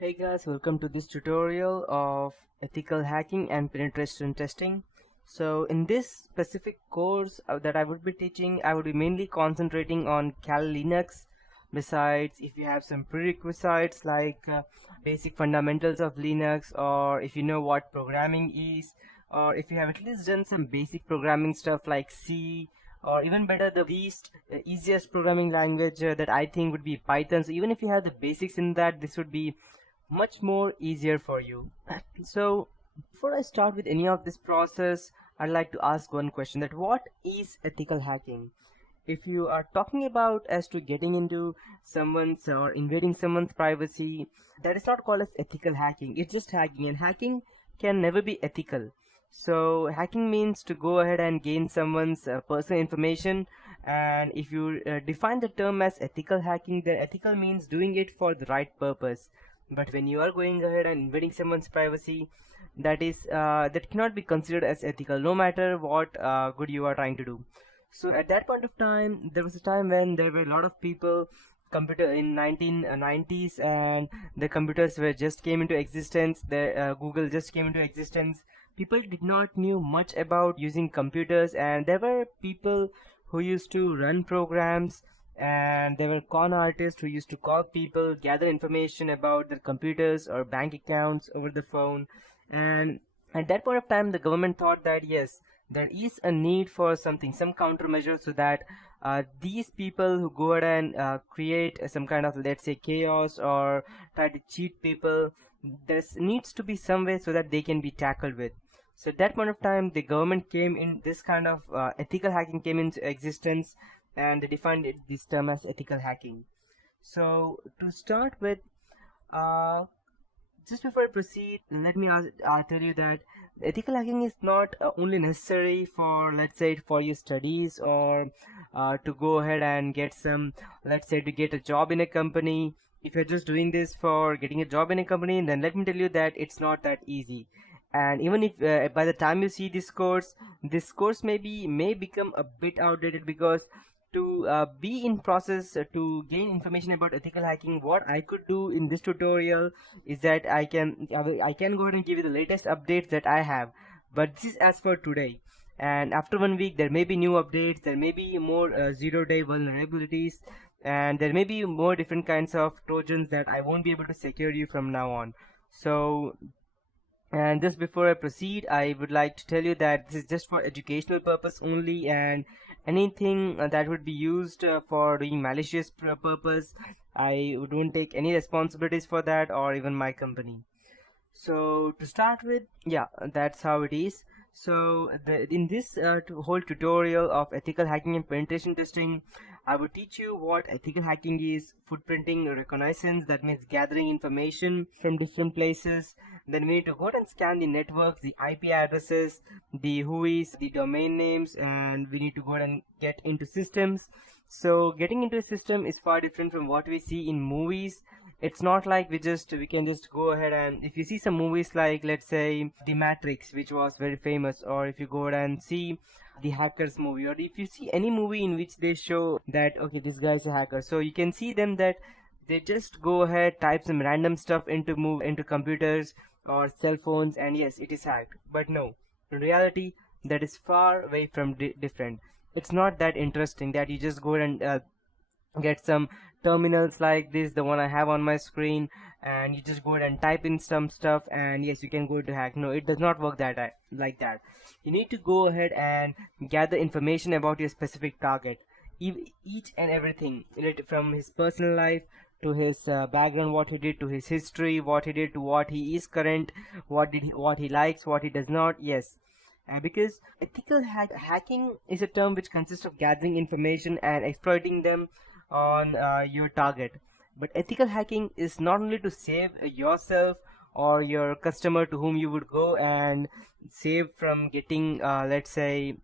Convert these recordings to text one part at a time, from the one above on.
Hey guys, welcome to this tutorial of ethical hacking and penetration testing. So in this specific course that I would be teaching, I would be mainly concentrating on Kali Linux. Besides, if you have some prerequisites like basic fundamentals of Linux, or if you know what programming is, or if you have at least done some basic programming stuff like C, or even better, the least easiest programming language that I think would be Python. So even if you have the basics in that, this would be much more easier for you. So before I start with any of this process, I'd like to ask one question, that what is ethical hacking? If you are talking about as to getting into someone's or invading someone's privacy, that is not called as ethical hacking. It's just hacking, and hacking can never be ethical. So hacking means to go ahead and gain someone's personal information, and if you define the term as ethical hacking, then ethical means doing it for the right purpose. But when you are going ahead and invading someone's privacy, that cannot be considered as ethical, no matter what good you are trying to do. So at that point of time, there was a time when there were a lot of people computer in 1990s, and the computers were just came into existence. The Google just came into existence. People did not knew much about using computers, and there were people who used to run programs, and there were con artists who used to call people, gather information about their computers or bank accounts over the phone. And at that point of time, the government thought that yes, there is a need for something, some countermeasure, so that these people who go ahead and create some kind of, let's say, chaos or try to cheat people, there needs to be some way so that they can be tackled with. So at that point of time, the government came in, this kind of ethical hacking came into existence, and they defined this term as ethical hacking. So to start with, uh, just before I proceed, let me tell you that ethical hacking is not only necessary for, let's say, for your studies, or to go ahead and get some, let's say, to get a job in a company. If you're just doing this for getting a job in a company, then let me tell you that it's not that easy. And even if by the time you see this course may become a bit outdated, because to be in process to gain information about ethical hacking, what I could do in this tutorial is that I can go ahead and give you the latest updates that I have, but this is as for today. And after 1 week, there may be new updates, there may be more zero-day vulnerabilities, and there may be more different kinds of trojans that I won't be able to secure you from now on. So, and just before I proceed, I would like to tell you that this is just for educational purpose only, and anything that would be used for doing malicious purpose, I won't take any responsibilities for that, or even my company. So to start with, yeah, that's how it is. So in this whole tutorial of ethical hacking and penetration testing, I will teach you what ethical hacking is, footprinting reconnaissance, that means gathering information from different places. Then we need to go and scan the networks, the IP addresses, the WHOIS, the domain names, and we need to go and get into systems. So getting into a system is far different from what we see in movies. It's not like we can just go ahead, and if you see some movies like, let's say, The Matrix, which was very famous, or if you go ahead and see the Hackers movie, or if you see any movie in which they show that okay, this guy is a hacker, so you can see them that they just go ahead, type some random stuff into computers or cell phones, and yes, it is hacked. But no, in reality, that is far away from different. It's not that interesting that you just go and get some terminals like this, the one I have on my screen, and you just go ahead and type in some stuff, and yes, you can go to hack. No, it does not work like that. You need to go ahead and gather information about your specific target, each and everything related, from his personal life to his background, what he did, to his history, what he did, to what he is current, what he likes, what he does not. Yes, because ethical hacking is a term which consists of gathering information and exploiting them on your target. But ethical hacking is not only to save yourself or your customer to whom you would go and save from getting, let's say,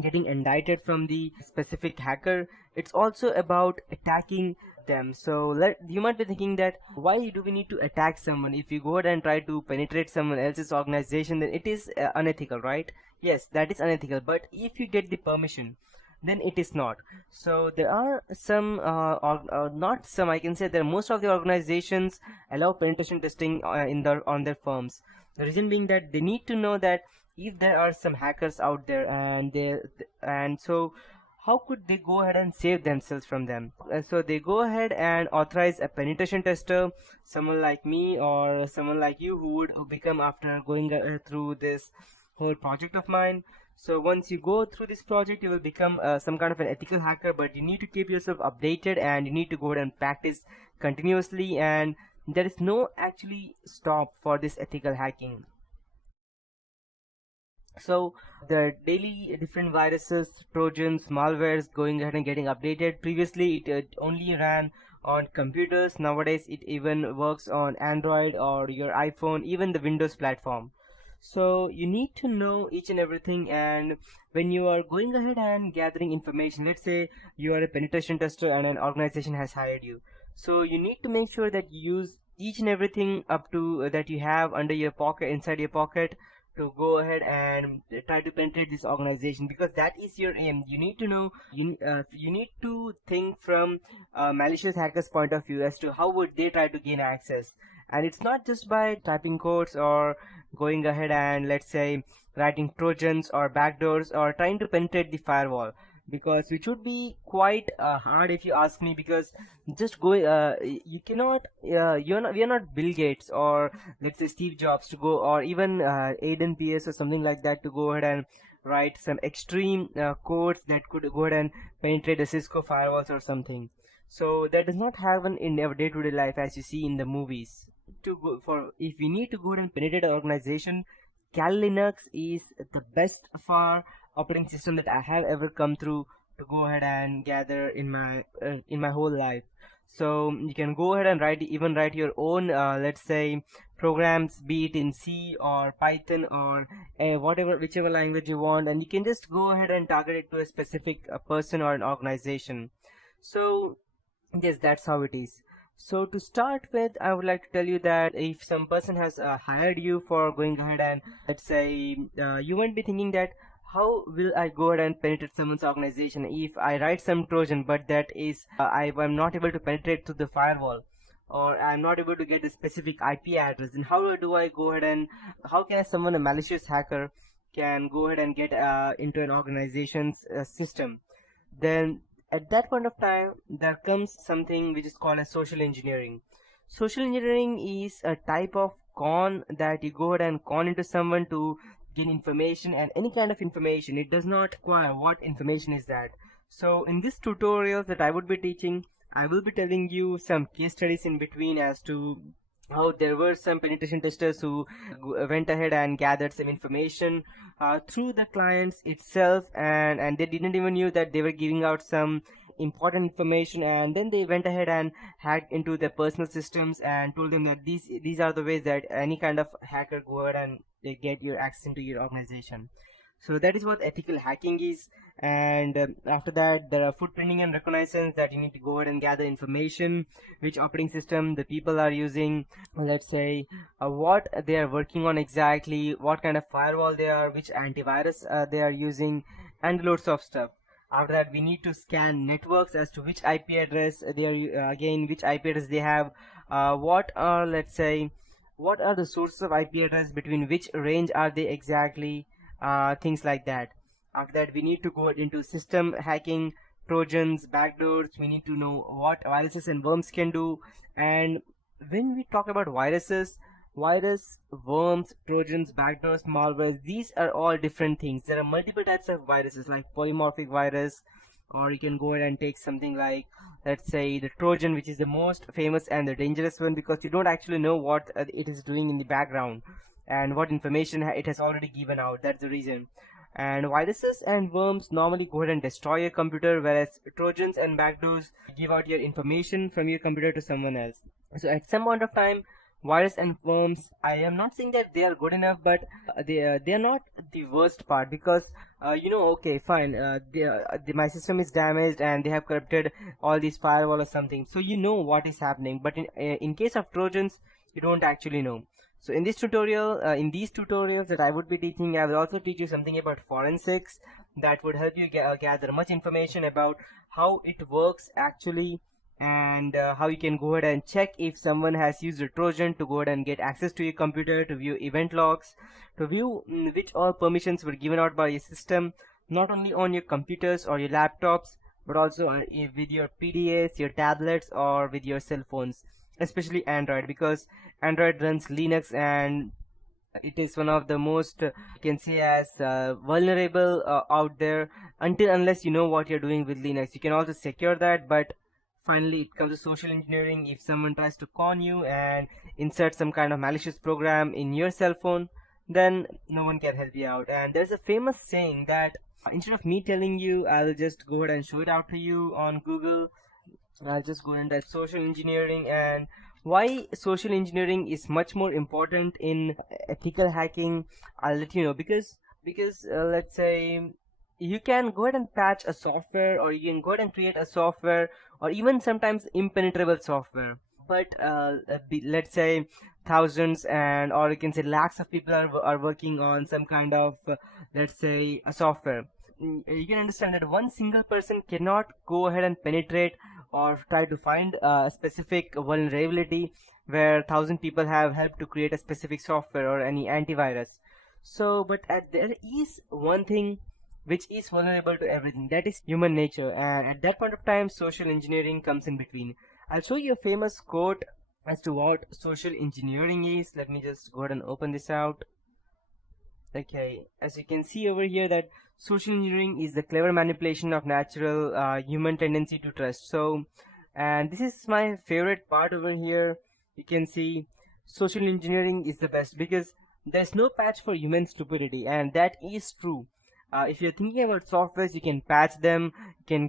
getting indicted from the specific hacker. It's also about attacking them. So you might be thinking that why do we need to attack someone? If you go ahead and try to penetrate someone else's organization, then it is unethical, right? Yes, that is unethical. But if you get the permission, then it is not. So there are some or not some, I can say that most of the organizations allow penetration testing in their on their firms. The reason being that they need to know that if there are some hackers out there, and so how could they go ahead and save themselves from them. And so they go ahead and authorize a penetration tester, someone like me or someone like you who would become after going through this whole project of mine. So once you go through this project, you will become some kind of an ethical hacker, but you need to keep yourself updated and you need to go ahead and practice continuously, and there is no actually stop for this ethical hacking. So the daily different viruses, trojans, malwares going ahead and getting updated. Previously it only ran on computers. Nowadays it even works on Android or your iPhone, even the Windows platform. So you need to know each and everything, and when you are going ahead and gathering information, let's say you are a penetration tester and an organization has hired you, so you need to make sure that you use each and everything up to that you have under your pocket, inside your pocket, to go ahead and try to penetrate this organization, because that is your aim. You need to know, you need to think from a malicious hacker's point of view as to how would they try to gain access. And it's not just by typing codes or going ahead and, let's say, writing trojans or backdoors or trying to penetrate the firewall, because which would be quite hard if you ask me, because just go you cannot we are not Bill Gates or, let's say, Steve Jobs to go, or even Aiden Pierce or something like that, to go ahead and write some extreme codes that could go ahead and penetrate the Cisco firewalls or something. So that does not happen in our day-to-day life as you see in the movies. To go for, if we need to go ahead and penetrate an organization, Kali Linux is the best far operating system that I have ever come through to go ahead and gather in my whole life. So you can go ahead and even write your own, let's say, programs, be it in C or Python or whichever language you want, and you can just go ahead and target it to a specific person or an organization. So yes, that's how it is. So to start with, I would like to tell you that if some person has hired you for going ahead and, let's say, you might be thinking that how will I go ahead and penetrate someone's organization if I write some Trojan, but that is I'm not able to penetrate through the firewall, or I'm not able to get a specific IP address. Then how do I go ahead and, how can someone, a malicious hacker, can go ahead and get into an organization's system? Then at that point of time, there comes something which is called as social engineering. Social engineering is a type of con that you go ahead and con into someone to gain information, and any kind of information. It does not require what information is that. So in this tutorial that I would be teaching, I will be telling you some case studies in between as to how there were some penetration testers who went ahead and gathered some information through the clients itself, and they didn't even knew that they were giving out some important information, and then they went ahead and hacked into their personal systems and told them that these are the ways that any kind of hacker go ahead and they get your access into your organization. So that is what ethical hacking is. And after that, there are footprinting and reconnaissance, that you need to go ahead and gather information, which operating system the people are using, let's say what they are working on exactly, what kind of firewall they are, which antivirus they are using, and loads of stuff. After that, we need to scan networks as to which IP address they are, again, which IP address they have, what are, let's say, what are the sources of IP address, between which range are they exactly, things like that. After that, we need to go into system hacking, trojans, backdoors. We need to know what viruses and worms can do. And when we talk about viruses, virus, worms, trojans, backdoors, malwares, these are all different things. There are multiple types of viruses, like polymorphic virus, or you can go ahead and take something like, let's say, the Trojan, which is the most famous and the dangerous one, because you don't actually know what it is doing in the background and what information it has already given out. That's the reason. And viruses and worms normally go ahead and destroy your computer, whereas trojans and backdoors give out your information from your computer to someone else. So at some point of time, virus and worms, I am not saying that they are good enough, but they are not the worst part, because okay, fine, my system is damaged and they have corrupted all these firewall or something, so you know what is happening. But in case of trojans, you don't actually know. So in this tutorial, in these tutorials that I would be teaching, I will also teach you something about forensics that would help you gather much information about how it works actually, and how you can go ahead and check if someone has used a Trojan to go ahead and get access to your computer, to view event logs, to view which all permissions were given out by your system, not only on your computers or your laptops, but also with your PDAs, your tablets, or with your cell phones, especially Android, because Android runs Linux, and it is one of the most you can say as vulnerable out there, until unless you know what you're doing with Linux. You can also secure that, but finally it comes to social engineering. If someone tries to con you and insert some kind of malicious program in your cell phone, then no one can help you out. And there's a famous saying that instead of me telling you, I'll just go ahead and show it out to you on Google. I'll just go and type social engineering, and why social engineering is much more important in ethical hacking. I'll let you know, because let's say you can go ahead and patch a software, or you can go ahead and create a software, or even sometimes impenetrable software. But let's say thousands, and or you can say lakhs of people are working on some kind of let's say a software. You can understand that one single person cannot go ahead and penetrate or try to find a specific vulnerability where 1,000 people have helped to create a specific software or any antivirus. So but there is one thing which is vulnerable to everything, that is human nature, and at that point of time social engineering comes in between. I'll show you a famous quote as to what social engineering is. Let me just go ahead and open this out. Okay, as you can see over here, that social engineering is the clever manipulation of natural human tendency to trust. So, and this is my favorite part over here. You can see social engineering is the best because there's no patch for human stupidity, and that is true. If you're thinking about softwares, you can patch them, you can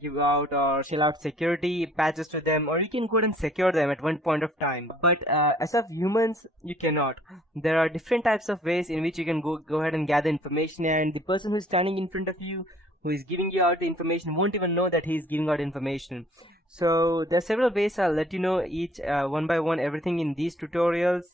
give out or shell out security patches to them, or you can go ahead and secure them at one point of time. But as of humans, you cannot. There are different types of ways in which you can go ahead and gather information, and the person who's standing in front of you, who is giving you out the information, won't even know that he is giving out information. So there are several ways. I'll let you know each one by one everything in these tutorials,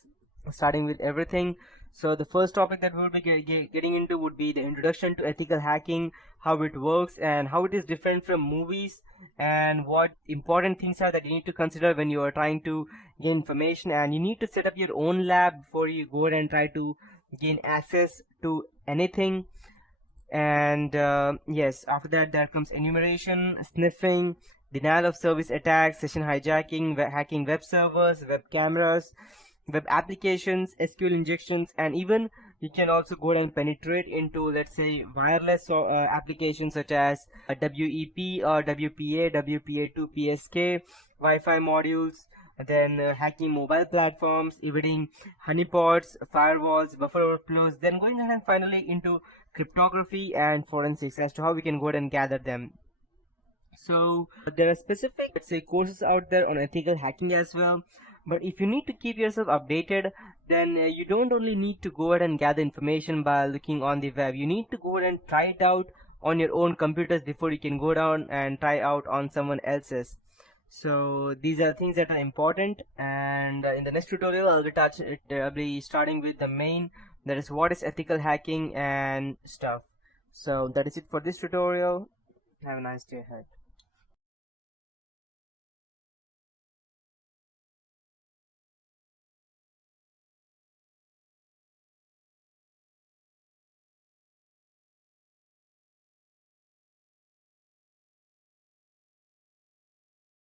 starting with everything. So the first topic that we will be getting into would be the introduction to ethical hacking, how it works and how it is different from movies, and what important things are that you need to consider when you are trying to gain information. And you need to set up your own lab before you go ahead and try to gain access to anything. And yes, after that there comes enumeration, sniffing, denial of service attacks, session hijacking, hacking web servers, web cameras, web applications, SQL injections, and even you can also go and penetrate into, let's say, wireless applications such as WEP or WPA, WPA2, PSK, Wi-Fi modules, then hacking mobile platforms, evading honeypots, firewalls, buffer overflows, then going ahead and finally into cryptography and forensics as to how we can go ahead and gather them. So there are specific, let's say, courses out there on ethical hacking as well. But if you need to keep yourself updated, then you don't only need to go ahead and gather information by looking on the web. You need to go ahead and try it out on your own computers before you can go down and try out on someone else's. So these are things that are important, and in the next tutorial I'll be starting with the main, that is what is ethical hacking and stuff. So that is it for this tutorial. Have a nice day ahead.